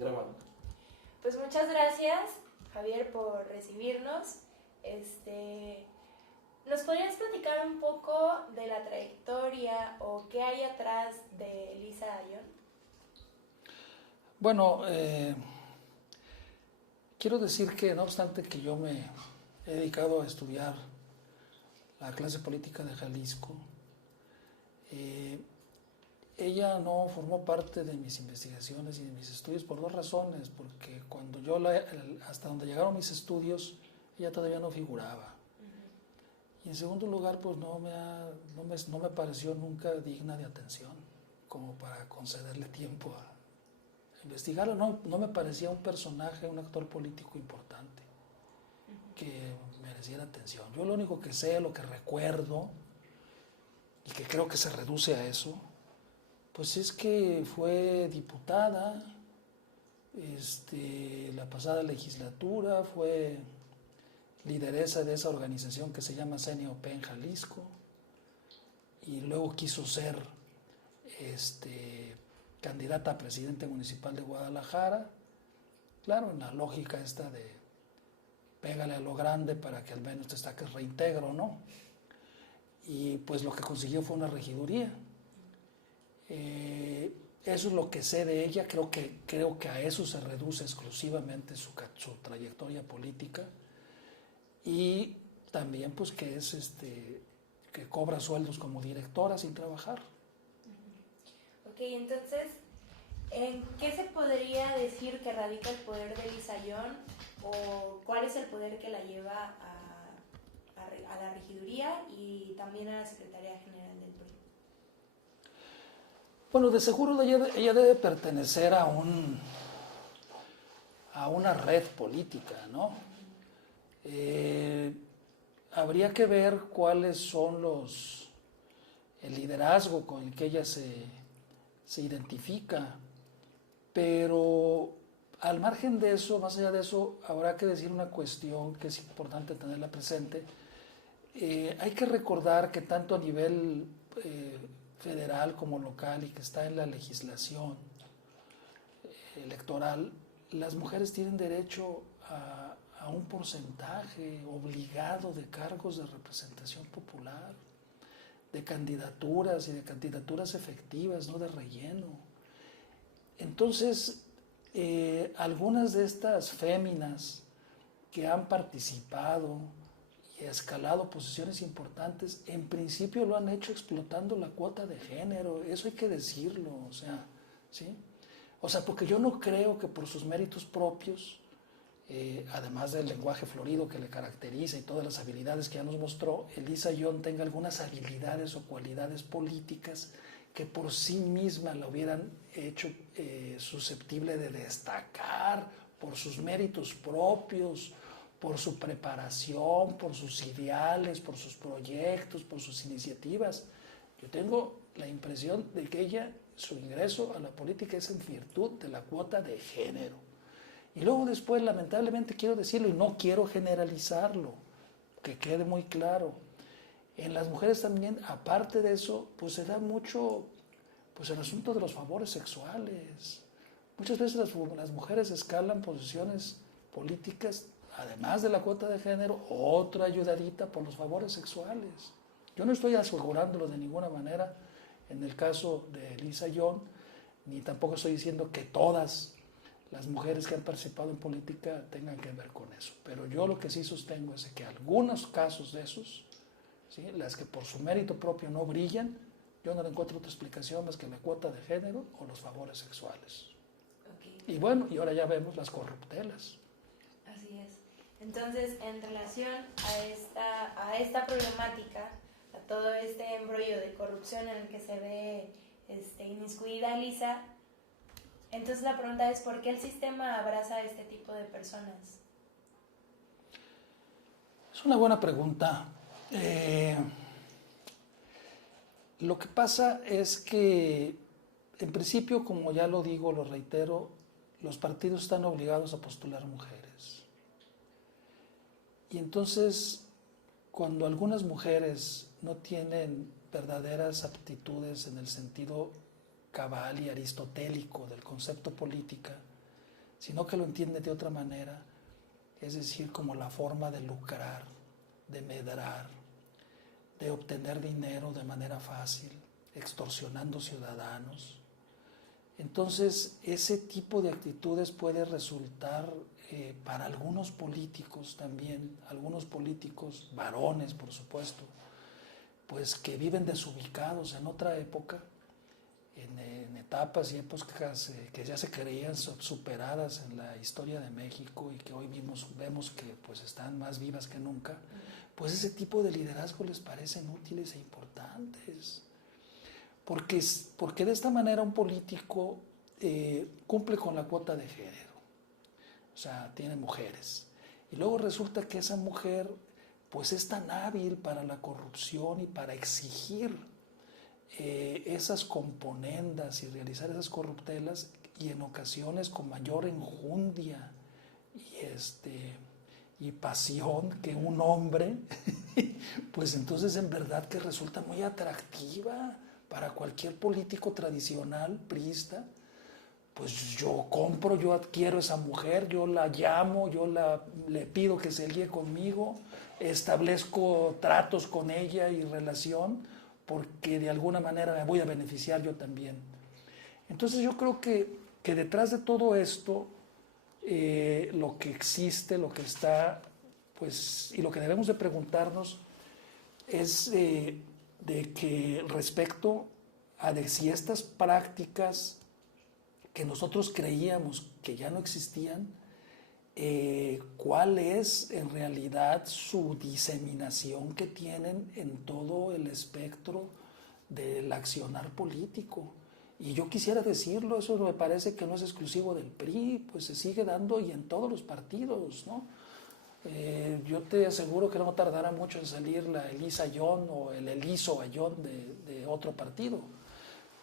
Grabando. Pues muchas gracias, Javier, por recibirnos. ¿Nos podrías platicar un poco de la trayectoria o qué hay atrás de Elisa Ayón? Bueno, quiero decir que no obstante que yo me he dedicado a estudiar la clase política de Jalisco, ella no formó parte de mis investigaciones y de mis estudios por dos razones, porque cuando hasta donde llegaron mis estudios, ella todavía no figuraba. Y en segundo lugar, pues no me pareció nunca digna de atención, como para concederle tiempo a investigarla. No me parecía un personaje, un actor político importante que mereciera atención. Yo lo único que sé, lo que recuerdo, y que creo que se reduce a eso, pues es que fue diputada la pasada legislatura, fue lideresa de esa organización que se llama CNOP en Jalisco, y luego quiso ser candidata a presidente municipal de Guadalajara, claro, en la lógica esta de pégale a lo grande para que al menos te saques reintegro, ¿no? Y pues lo que consiguió fue una regiduría. Eso es lo que sé de ella. Creo que a eso se reduce exclusivamente su trayectoria política, y también pues que es que cobra sueldos como directora sin trabajar. Ok, entonces, ¿en qué se podría decir que radica el poder de Elisa Ayón o cuál es el poder que la lleva a la regiduría y también a la Secretaría General del PRI? Bueno, de seguro ella debe pertenecer a una red política, ¿no? Habría que ver cuáles son el liderazgo con el que ella se identifica, pero al margen de eso, más allá de eso, habrá que decir una cuestión que es importante tenerla presente. Hay que recordar que tanto a nivel federal como local, y que está en la legislación electoral, las mujeres tienen derecho a un porcentaje obligado de cargos de representación popular, de candidaturas y de candidaturas efectivas, no de relleno. Entonces, algunas de estas féminas que han participado y escalado posiciones importantes, en principio lo han hecho explotando la cuota de género. Eso hay que decirlo, o sea, ¿sí? O sea, porque yo no creo que por sus méritos propios, además del lenguaje florido que le caracteriza y todas las habilidades que ya nos mostró, Elisa Ayón tenga algunas habilidades o cualidades políticas que por sí misma la hubieran hecho susceptible de destacar por sus méritos propios, por su preparación, por sus ideales, por sus proyectos, por sus iniciativas. Yo tengo la impresión de que ella, su ingreso a la política es en virtud de la cuota de género. Y luego después, lamentablemente quiero decirlo, y no quiero generalizarlo, que quede muy claro, en las mujeres también, aparte de eso, pues se da mucho pues el asunto de los favores sexuales. Muchas veces las mujeres escalan posiciones políticas, además de la cuota de género, otra ayudadita por los favores sexuales. Yo no estoy asegurándolo de ninguna manera en el caso de Elisa Ayón, ni tampoco estoy diciendo que todas las mujeres que han participado en política tengan que ver con eso. Pero yo lo que sí sostengo es que algunos casos de esos, ¿sí?, las que por su mérito propio no brillan, yo no le encuentro otra explicación más que la cuota de género o los favores sexuales. Okay. Y bueno, y ahora ya vemos las corruptelas. Así es. Entonces, en relación a esta problemática, a todo este embrollo de corrupción en el que se ve inmiscuida Elisa, entonces la pregunta es, ¿por qué el sistema abraza a este tipo de personas? Es una buena pregunta. Lo que pasa es que, en principio, como ya lo digo, lo reitero, los partidos están obligados a postular mujeres. Y entonces, cuando algunas mujeres no tienen verdaderas aptitudes en el sentido cabal y aristotélico del concepto política, sino que lo entienden de otra manera, es decir, como la forma de lucrar, de medrar, de obtener dinero de manera fácil, extorsionando ciudadanos. Entonces, ese tipo de actitudes puede resultar para algunos políticos también, algunos políticos varones, por supuesto, pues que viven desubicados en otra época, en etapas y épocas que ya se creían superadas en la historia de México y que hoy vemos que pues están más vivas que nunca, pues ese tipo de liderazgo les parecen útiles e importantes. Porque de esta manera un político cumple con la cuota de género, o sea, tiene mujeres. Y luego resulta que esa mujer pues es tan hábil para la corrupción y para exigir esas componendas y realizar esas corruptelas, y en ocasiones con mayor enjundia y pasión que un hombre, pues entonces en verdad que resulta muy atractiva para cualquier político tradicional, priista. Pues yo compro, yo adquiero esa mujer, yo la llamo, le pido que se líe conmigo, establezco tratos con ella y relación, porque de alguna manera me voy a beneficiar yo también. Entonces yo creo que detrás de todo esto, lo que existe, lo que está, pues, y lo que debemos de preguntarnos es de que respecto a de si estas prácticas que nosotros creíamos que ya no existían, cuál es en realidad su diseminación que tienen en todo el espectro del accionar político. Y yo quisiera decirlo, eso me parece que no es exclusivo del PRI, pues se sigue dando y en todos los partidos, ¿no? Yo te aseguro que no tardará mucho en salir la Elisa Ayón o el Eliso Ayón de otro partido.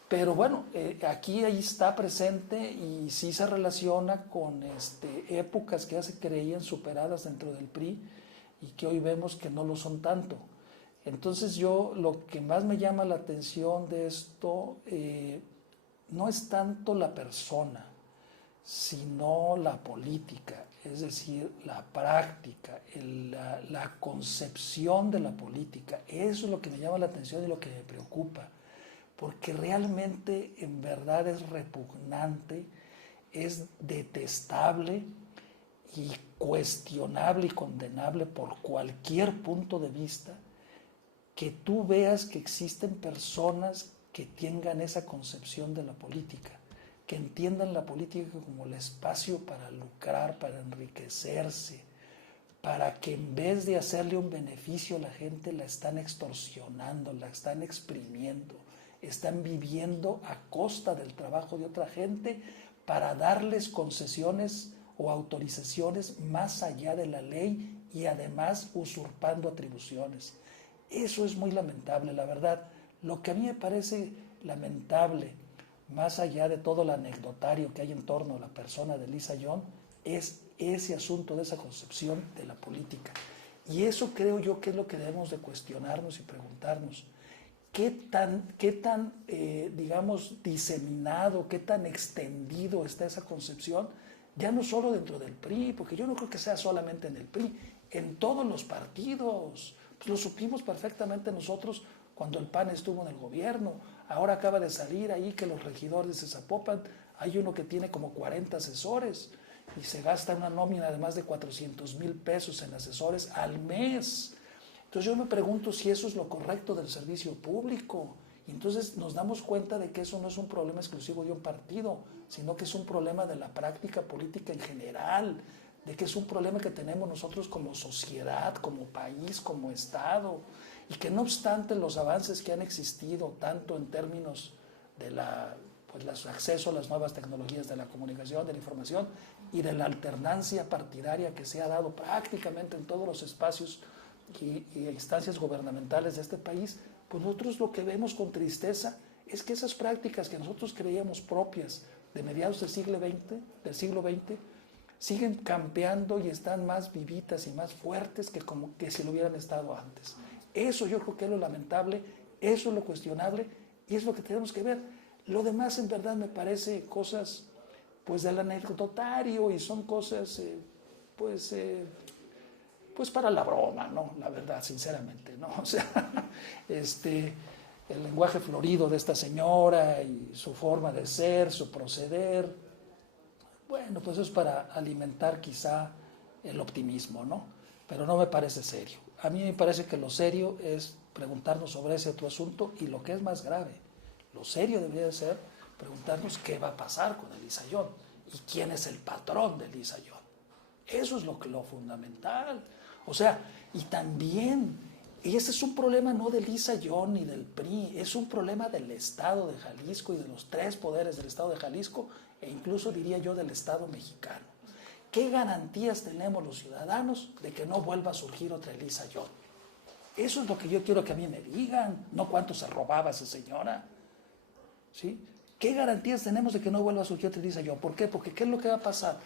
Pero bueno, aquí ahí está presente y sí se relaciona con épocas que ya se creían superadas dentro del PRI y que hoy vemos que no lo son tanto. Entonces yo lo que más me llama la atención de esto no es tanto la persona, sino la política, es decir, la práctica, la concepción de la política. Eso es lo que me llama la atención y lo que me preocupa, porque realmente en verdad es repugnante, es detestable y cuestionable y condenable por cualquier punto de vista que tú veas que existen personas que tengan esa concepción de la política, que entiendan la política como el espacio para lucrar, para enriquecerse, para que en vez de hacerle un beneficio a la gente la están extorsionando, la están exprimiendo, están viviendo a costa del trabajo de otra gente para darles concesiones o autorizaciones más allá de la ley y además usurpando atribuciones. Eso es muy lamentable, la verdad. Lo que a mí me parece lamentable, más allá de todo el anecdotario que hay en torno a la persona de Elisa Ayón, es ese asunto de esa concepción de la política. Y eso creo yo que es lo que debemos de cuestionarnos y preguntarnos. ¿Qué tan digamos, diseminado, qué tan extendido está esa concepción? Ya no solo dentro del PRI, porque yo no creo que sea solamente en el PRI, en todos los partidos. Pues lo supimos perfectamente nosotros cuando el PAN estuvo en el gobierno. Ahora acaba de salir ahí que los regidores de Zapopan, hay uno que tiene como 40 asesores y se gasta una nómina de más de 400,000 pesos en asesores al mes. Entonces yo me pregunto si eso es lo correcto del servicio público. Y entonces nos damos cuenta de que eso no es un problema exclusivo de un partido, sino que es un problema de la práctica política en general, de que es un problema que tenemos nosotros como sociedad, como país, como Estado, y que no obstante los avances que han existido, tanto en términos de el acceso a las nuevas tecnologías de la comunicación, de la información y de la alternancia partidaria que se ha dado prácticamente en todos los espacios y instancias gubernamentales de este país, pues nosotros lo que vemos con tristeza es que esas prácticas que nosotros creíamos propias de mediados del siglo XX, siguen campeando y están más vivitas y más fuertes que si lo hubieran estado antes. Eso yo creo que es lo lamentable, eso es lo cuestionable y es lo que tenemos que ver. Lo demás en verdad me parece cosas pues del anecdotario y son cosas pues para la broma, ¿no? La verdad, sinceramente, ¿no? O sea, el lenguaje florido de esta señora y su forma de ser, su proceder, bueno, pues es para alimentar quizá el optimismo, ¿no? Pero no me parece serio. A mí me parece que lo serio es preguntarnos sobre ese otro asunto y lo que es más grave, lo serio debería ser preguntarnos qué va a pasar con Elisa Ayón y quién es el patrón de Elisa Ayón. Eso es lo fundamental. O sea, y también, y ese es un problema no de Elisa Ayón ni del PRI, es un problema del Estado de Jalisco y de los 3 poderes del Estado de Jalisco e incluso diría yo del Estado mexicano. ¿Qué garantías tenemos los ciudadanos de que no vuelva a surgir otra Elisa Ayón? Eso es lo que yo quiero que a mí me digan, no cuánto se robaba esa señora. ¿Sí? ¿Qué garantías tenemos de que no vuelva a surgir otra Elisa Ayón? ¿Por qué? Porque ¿qué es lo que va a pasar?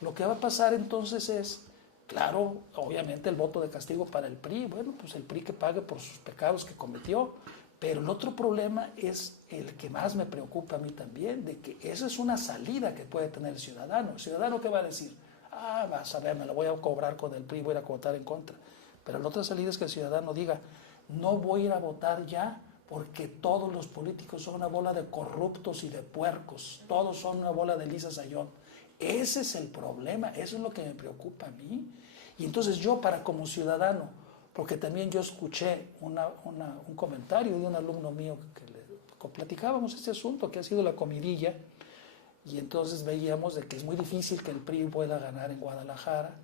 Lo que va a pasar entonces es, claro, obviamente el voto de castigo para el PRI, bueno, pues el PRI que pague por sus pecados que cometió, pero el otro problema es el que más me preocupa a mí también, de que esa es una salida que puede tener el ciudadano. ¿El ciudadano qué va a decir? Ah, vas a ver, me la voy a cobrar con el PRI, voy a ir a votar en contra. Pero la otra salida es que el ciudadano diga, no voy a ir a votar ya porque todos los políticos son una bola de corruptos y de puercos, todos son una bola de Elisa Ayón. Ese es el problema, eso es lo que me preocupa a mí. Y entonces yo como ciudadano, porque también yo escuché un comentario de un alumno mío que platicábamos este asunto, que ha sido la comidilla, y entonces veíamos de que es muy difícil que el PRI pueda ganar en Guadalajara,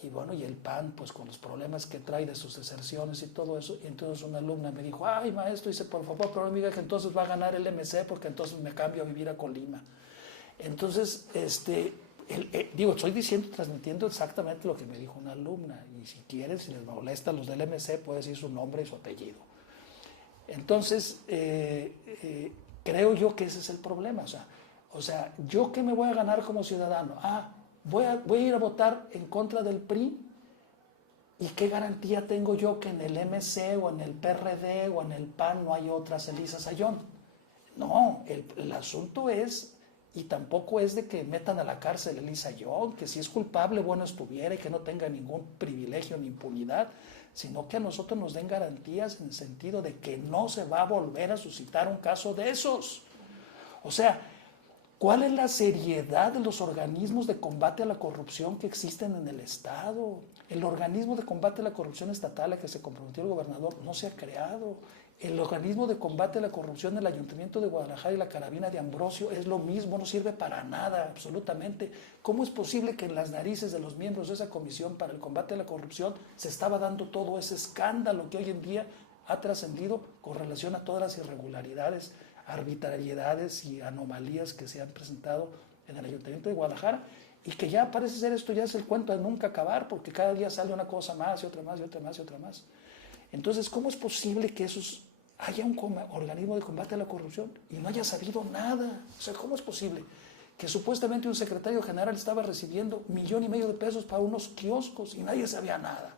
y bueno, y el PAN, pues con los problemas que trae de sus deserciones y todo eso, y entonces una alumna me dijo, ay maestro, dice, por favor, pero no me diga que entonces va a ganar el MC, porque entonces me cambio a vivir a Colima. Entonces, digo, estoy transmitiendo exactamente lo que me dijo una alumna, y si quieren, si les molesta a los del MC, puede decir su nombre y su apellido. Entonces, creo yo que ese es el problema. O sea, ¿yo qué me voy a ganar como ciudadano? Voy a ir a votar en contra del PRI, ¿y qué garantía tengo yo que en el MC o en el PRD o en el PAN no hay otras Elisa Ayón? No, el asunto es, y tampoco es de que metan a la cárcel a Elisa Ayón, que si es culpable, bueno estuviera y que no tenga ningún privilegio ni impunidad, sino que a nosotros nos den garantías en el sentido de que no se va a volver a suscitar un caso de esos. O sea, ¿cuál es la seriedad de los organismos de combate a la corrupción que existen en el Estado? El organismo de combate a la corrupción estatal a que se comprometió el gobernador no se ha creado. El organismo de combate a la corrupción del Ayuntamiento de Guadalajara y la Carabina de Ambrosio es lo mismo, no sirve para nada, absolutamente. ¿Cómo es posible que en las narices de los miembros de esa comisión para el combate a la corrupción se estaba dando todo ese escándalo que hoy en día ha trascendido con relación a todas las irregularidades, arbitrariedades y anomalías que se han presentado en el Ayuntamiento de Guadalajara, y que ya parece ser esto ya es el cuento de nunca acabar, porque cada día sale una cosa más y otra más y otra más y otra más? Entonces, ¿cómo es posible que haya un organismo de combate a la corrupción y no haya sabido nada? O sea, ¿cómo es posible que supuestamente un secretario general estaba recibiendo $1,5 millones de pesos para unos kioscos y nadie sabía nada?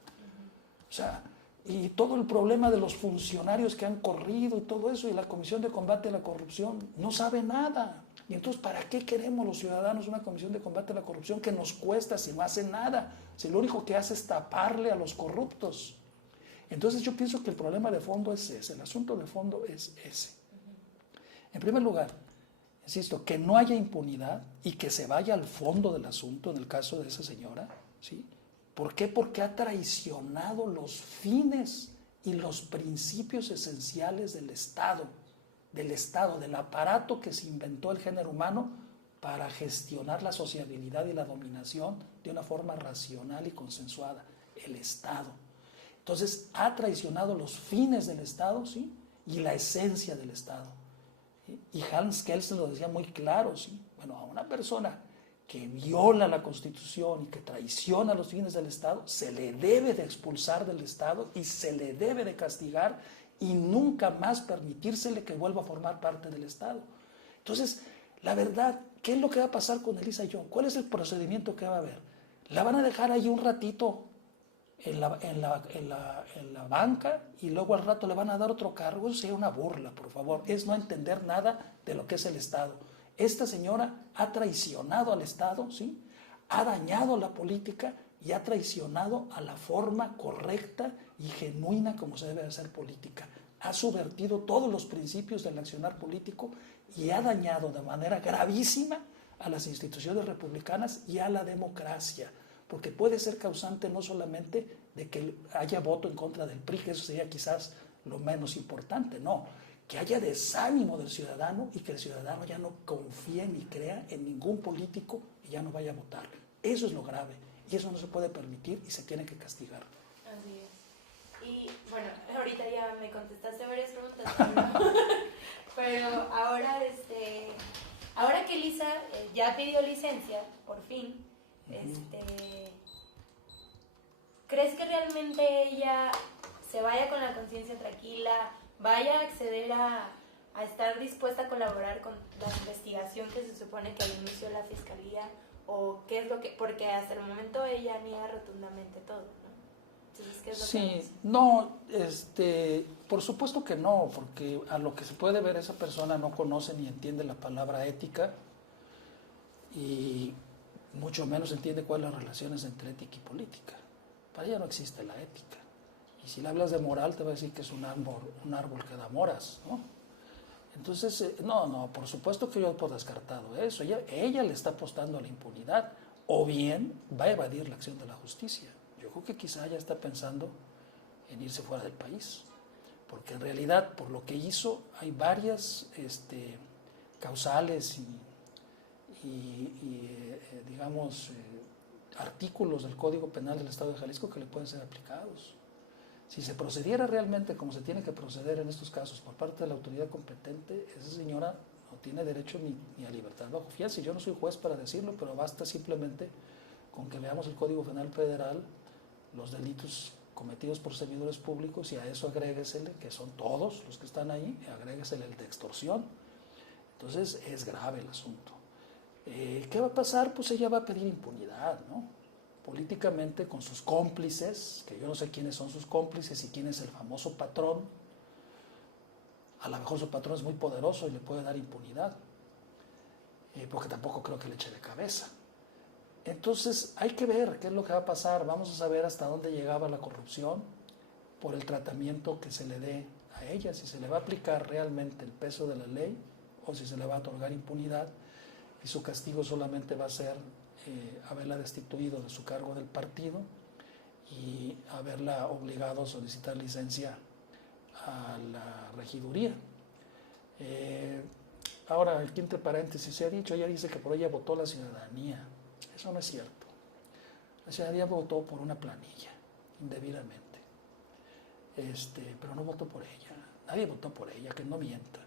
O sea, y todo el problema de los funcionarios que han corrido y todo eso, y la Comisión de Combate a la Corrupción no sabe nada. Y entonces, ¿para qué queremos los ciudadanos una Comisión de Combate a la Corrupción que nos cuesta si no hace nada? Si lo único que hace es taparle a los corruptos. Entonces yo pienso que el problema de fondo es ese, el asunto de fondo es ese. En primer lugar, insisto, que no haya impunidad y que se vaya al fondo del asunto en el caso de esa señora, ¿sí? ¿Por qué? Porque ha traicionado los fines y los principios esenciales del Estado, del aparato que se inventó el género humano para gestionar la sociabilidad y la dominación de una forma racional y consensuada, el Estado. Entonces, ha traicionado los fines del Estado, ¿sí? Y la esencia del Estado. ¿Sí? Y Hans Kelsen lo decía muy claro, ¿sí? Bueno, a una persona que viola la Constitución y que traiciona los fines del Estado, se le debe de expulsar del Estado y se le debe de castigar y nunca más permitírsele que vuelva a formar parte del Estado. Entonces, la verdad, ¿qué es lo que va a pasar con Elisa Ayón? ¿Cuál es el procedimiento que va a haber? ¿La van a dejar ahí un ratito en la banca y luego al rato le van a dar otro cargo? Eso sería una burla, por favor. Es no entender nada de lo que es el Estado. Esta señora ha traicionado al Estado, ¿sí? Ha dañado la política y ha traicionado a la forma correcta y genuina como se debe hacer política. Ha subvertido todos los principios del accionar político y ha dañado de manera gravísima a las instituciones republicanas y a la democracia, porque puede ser causante no solamente de que haya voto en contra del PRI, que eso sería quizás lo menos importante, no, que haya desánimo del ciudadano y que el ciudadano ya no confíe ni crea en ningún político y ya no vaya a votar. Eso es lo grave y eso no se puede permitir y se tiene que castigar. Así es. Y bueno, ahorita ya me contestaste varias preguntas, pero ahora, ahora que Lisa ya pidió licencia, por fin, ¿crees que realmente ella se vaya con la conciencia tranquila, vaya a acceder a estar dispuesta a colaborar con la investigación que se supone que inició la fiscalía? ¿O qué es lo que...? Porque hasta el momento ella niega rotundamente todo, ¿no? Entonces, ¿qué es lo que Sí, no, por supuesto que no, porque a lo que se puede ver esa persona no conoce ni entiende la palabra ética y mucho menos entiende cuáles son las relaciones entre ética y política. Para ella no existe la ética. Y si le hablas de moral te va a decir que es un árbol que da moras, ¿no? Entonces, no, por supuesto que yo doy por descartado eso. Ella le está apostando a la impunidad o bien va a evadir la acción de la justicia. Yo creo que quizá ella está pensando en irse fuera del país, porque en realidad por lo que hizo hay varias causales digamos, artículos del Código Penal del Estado de Jalisco que le pueden ser aplicados. Si se procediera realmente como se tiene que proceder en estos casos por parte de la autoridad competente, esa señora no tiene derecho ni a libertad bajo fianza. Yo no soy juez para decirlo, pero basta simplemente con que veamos el Código Penal Federal, los delitos cometidos por servidores públicos y a eso agréguesele, que son todos los que están ahí, agréguesele el de extorsión. Entonces es grave el asunto. ¿Qué va a pasar? Pues ella va a pedir impunidad, ¿no? Políticamente con sus cómplices, que yo no sé quiénes son sus cómplices y quién es el famoso patrón. A lo mejor su patrón es muy poderoso y le puede dar impunidad, porque tampoco creo que le eche de cabeza. Entonces hay que ver qué es lo que va a pasar. Vamos a saber hasta dónde llegaba la corrupción por el tratamiento que se le dé a ella, si se le va a aplicar realmente el peso de la ley o si se le va a otorgar impunidad y su castigo solamente va a ser haberla destituido de su cargo del partido y haberla obligado a solicitar licencia a la regiduría. Ahora, aquí entre paréntesis, se ha dicho, ella dice que por ella votó la ciudadanía. Eso no es cierto. La ciudadanía votó por una planilla, indebidamente. Pero no votó por ella. Nadie votó por ella, que no mienta.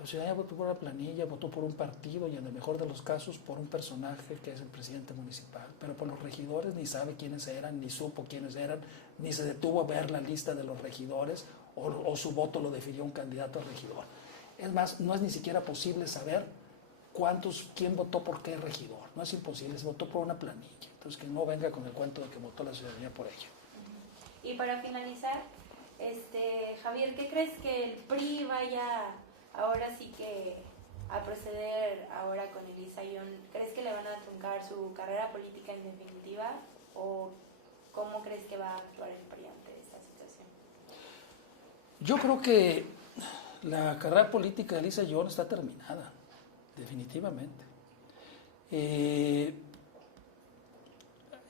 La ciudadanía votó por una planilla, votó por un partido y en el mejor de los casos por un personaje que es el presidente municipal. Pero por los regidores ni sabe quiénes eran, ni supo quiénes eran, ni se detuvo a ver la lista de los regidores o su voto lo definió un candidato a regidor. Es más, no es ni siquiera posible saber quién votó por qué regidor. No es imposible, se votó por una planilla. Entonces que no venga con el cuento de que votó la ciudadanía por ella. Y para finalizar, Javier, ¿qué crees que el PRI vaya ahora sí que a proceder ahora con Elisa Ayón? ¿Crees que le van a truncar su carrera política en definitiva o cómo crees que va a actuar el PRI ante esta situación? Yo creo que la carrera política de Elisa Ayón está terminada, definitivamente.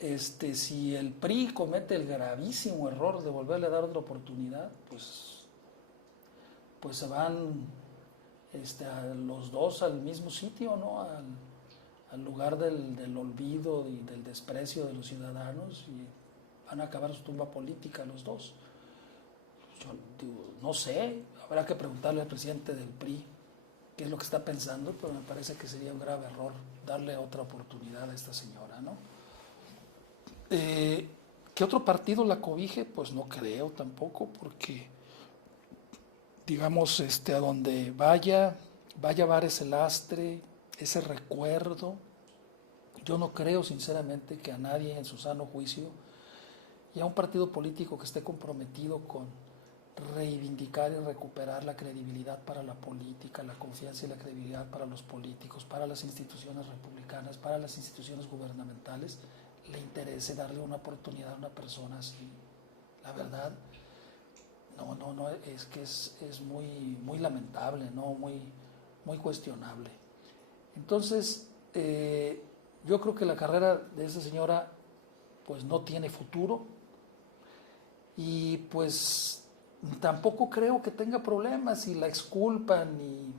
Si el PRI comete el gravísimo error de volverle a dar otra oportunidad, pues se van a los dos al mismo sitio, ¿no? Al lugar del olvido y del desprecio de los ciudadanos y van a acabar su tumba política los dos. Yo digo, no sé, habrá que preguntarle al presidente del PRI qué es lo que está pensando, pero me parece que sería un grave error darle otra oportunidad a esta señora, ¿no? ¿Qué otro partido la cobije? Pues no creo tampoco, porque digamos, a donde vaya a llevar ese lastre, ese recuerdo. Yo no creo sinceramente que a nadie en su sano juicio y a un partido político que esté comprometido con reivindicar y recuperar la credibilidad para la política, la confianza y la credibilidad para los políticos, para las instituciones republicanas, para las instituciones gubernamentales, le interese darle una oportunidad a una persona así. La verdad, no, es que es muy lamentable, ¿no? Muy cuestionable. Entonces, yo creo que la carrera de esa señora pues no tiene futuro y pues tampoco creo que tenga problemas si la exculpan y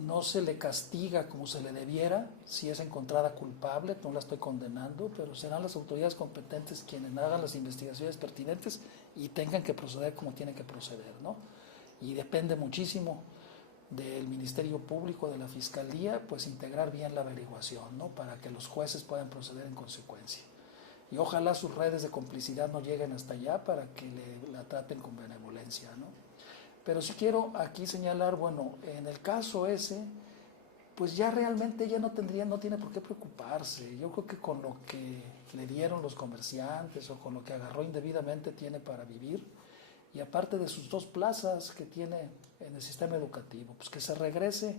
no se le castiga como se le debiera si es encontrada culpable. No la estoy condenando, pero serán las autoridades competentes quienes hagan las investigaciones pertinentes y tengan que proceder como tienen que proceder, ¿no? Y depende muchísimo del Ministerio Público, de la Fiscalía, pues integrar bien la averiguación, ¿no? Para que los jueces puedan proceder en consecuencia. Y ojalá sus redes de complicidad no lleguen hasta allá para que la traten con benevolencia, ¿no? Pero sí quiero aquí señalar, bueno, en el caso ese, pues ya realmente ella no tiene por qué preocuparse. Yo creo que con lo que le dieron los comerciantes o con lo que agarró indebidamente tiene para vivir. Y aparte de sus 2 plazas que tiene en el sistema educativo, pues que se regrese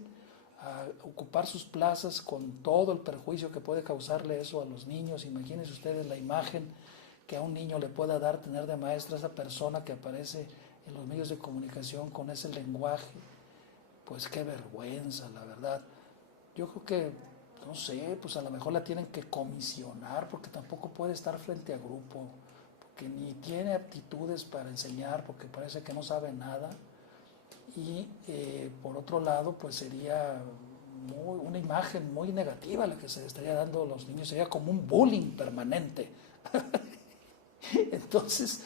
a ocupar sus plazas con todo el perjuicio que puede causarle eso a los niños. Imagínense ustedes la imagen que a un niño le pueda dar tener de maestra esa persona que aparece en los medios de comunicación con ese lenguaje. Pues qué vergüenza, la verdad. Yo creo que, no sé, pues a lo mejor la tienen que comisionar porque tampoco puede estar frente a grupo, que ni tiene aptitudes para enseñar porque parece que no sabe nada. Y por otro lado, pues sería una imagen muy negativa la que se estaría dando a los niños, sería como un bullying permanente. Entonces,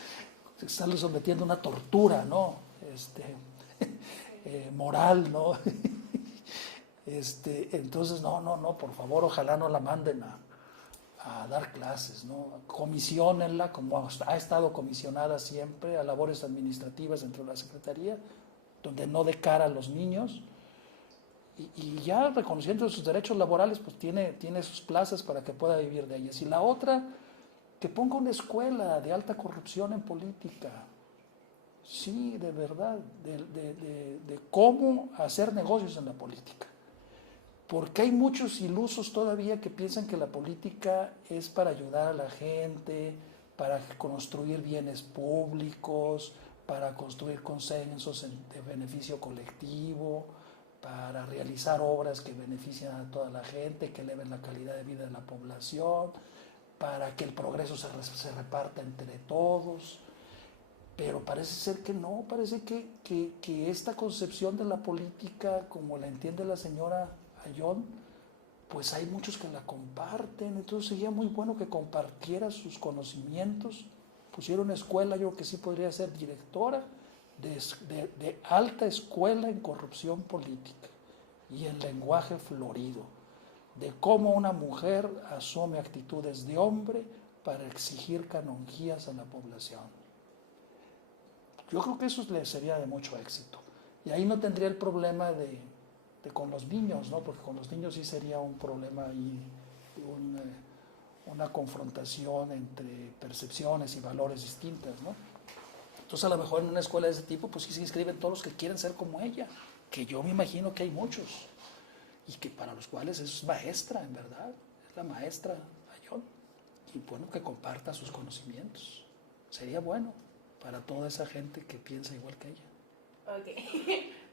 se están sometiendo a una tortura, ¿no? Moral, ¿no? Entonces, no, por favor, ojalá no la manden a dar clases, ¿no? Comisionenla, como ha estado comisionada siempre, a labores administrativas dentro de la Secretaría, donde no de cara a los niños, y ya reconociendo sus derechos laborales, pues tiene sus plazas para que pueda vivir de ellas. Y la otra, que ponga una escuela de alta corrupción en política, sí, de verdad, de cómo hacer negocios en la política. Porque hay muchos ilusos todavía que piensan que la política es para ayudar a la gente, para construir bienes públicos, para construir consensos de beneficio colectivo, para realizar obras que benefician a toda la gente, que eleven la calidad de vida de la población, para que el progreso se reparta entre todos. Pero parece ser que no, parece que esta concepción de la política, como la entiende la señora Ayón, pues hay muchos que la comparten. Entonces sería muy bueno que compartiera sus conocimientos, pusiera una escuela. Yo creo que sí podría ser directora de alta escuela en corrupción política y en lenguaje florido, de cómo una mujer asume actitudes de hombre para exigir canonjías a la población. Yo creo que eso le sería de mucho éxito. Y ahí no tendría el problema de con los niños, ¿no? Porque con los niños sí sería un problema y una confrontación entre percepciones y valores distintas, ¿no? Entonces a lo mejor en una escuela de ese tipo pues sí se inscriben todos los que quieren ser como ella, que yo me imagino que hay muchos, y que para los cuales es maestra, en verdad, es la maestra Ayón, y bueno, que comparta sus conocimientos. Sería bueno para toda esa gente que piensa igual que ella. Ok,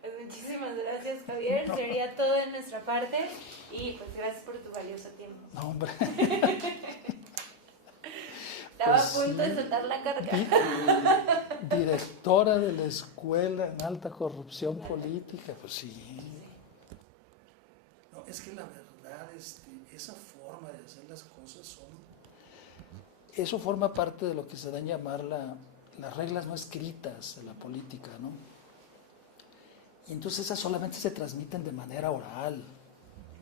pues muchísimas gracias, Javier. No. Sería todo de nuestra parte y pues gracias por tu valioso tiempo. No, hombre. Estaba pues, a punto de soltar la carga. Directora de la escuela en alta corrupción política, pues sí. No, es que la verdad, esa forma de hacer las cosas eso forma parte de lo que se da a llamar las reglas no escritas de la política, ¿no? Y entonces esas solamente se transmiten de manera oral.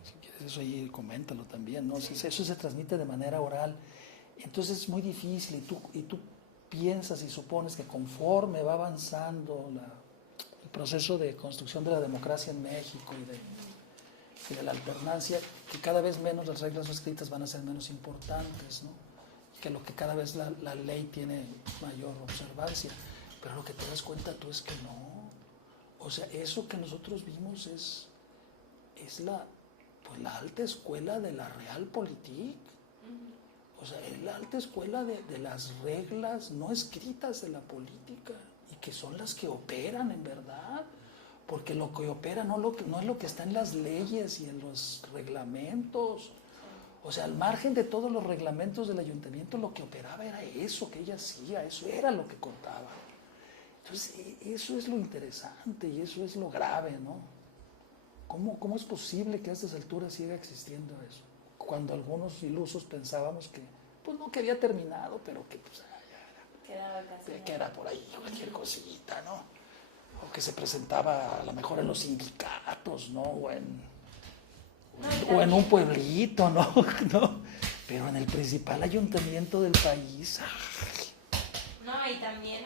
Si quieres eso ahí, coméntalo también, ¿no? Sí. Eso se transmite de manera oral. Entonces es muy difícil y tú piensas y supones que conforme va avanzando el proceso de construcción de la democracia en México y de la alternancia, que cada vez menos las reglas no escritas van a ser menos importantes, ¿no? que lo que cada vez la ley tiene mayor observancia. Pero lo que te das cuenta tú es que no. O sea, eso que nosotros vimos es la alta escuela de la realpolitik. O sea, es la alta escuela de las reglas no escritas de la política y que son las que operan en verdad. Porque lo que opera no es lo que está en las leyes y en los reglamentos. O sea, al margen de todos los reglamentos del ayuntamiento, lo que operaba era eso que ella hacía, eso era lo que contaba. Entonces, eso es lo interesante y eso es lo grave, ¿no? ¿Cómo es posible que a estas alturas siga existiendo eso? Cuando algunos ilusos pensábamos que, pues no, que había terminado, pero que pues que era por ahí cualquier cosita, ¿no? O que se presentaba a lo mejor en los sindicatos, ¿no? O en un pueblito, ¿no? ¿No? Pero en el principal ayuntamiento del país. No, y también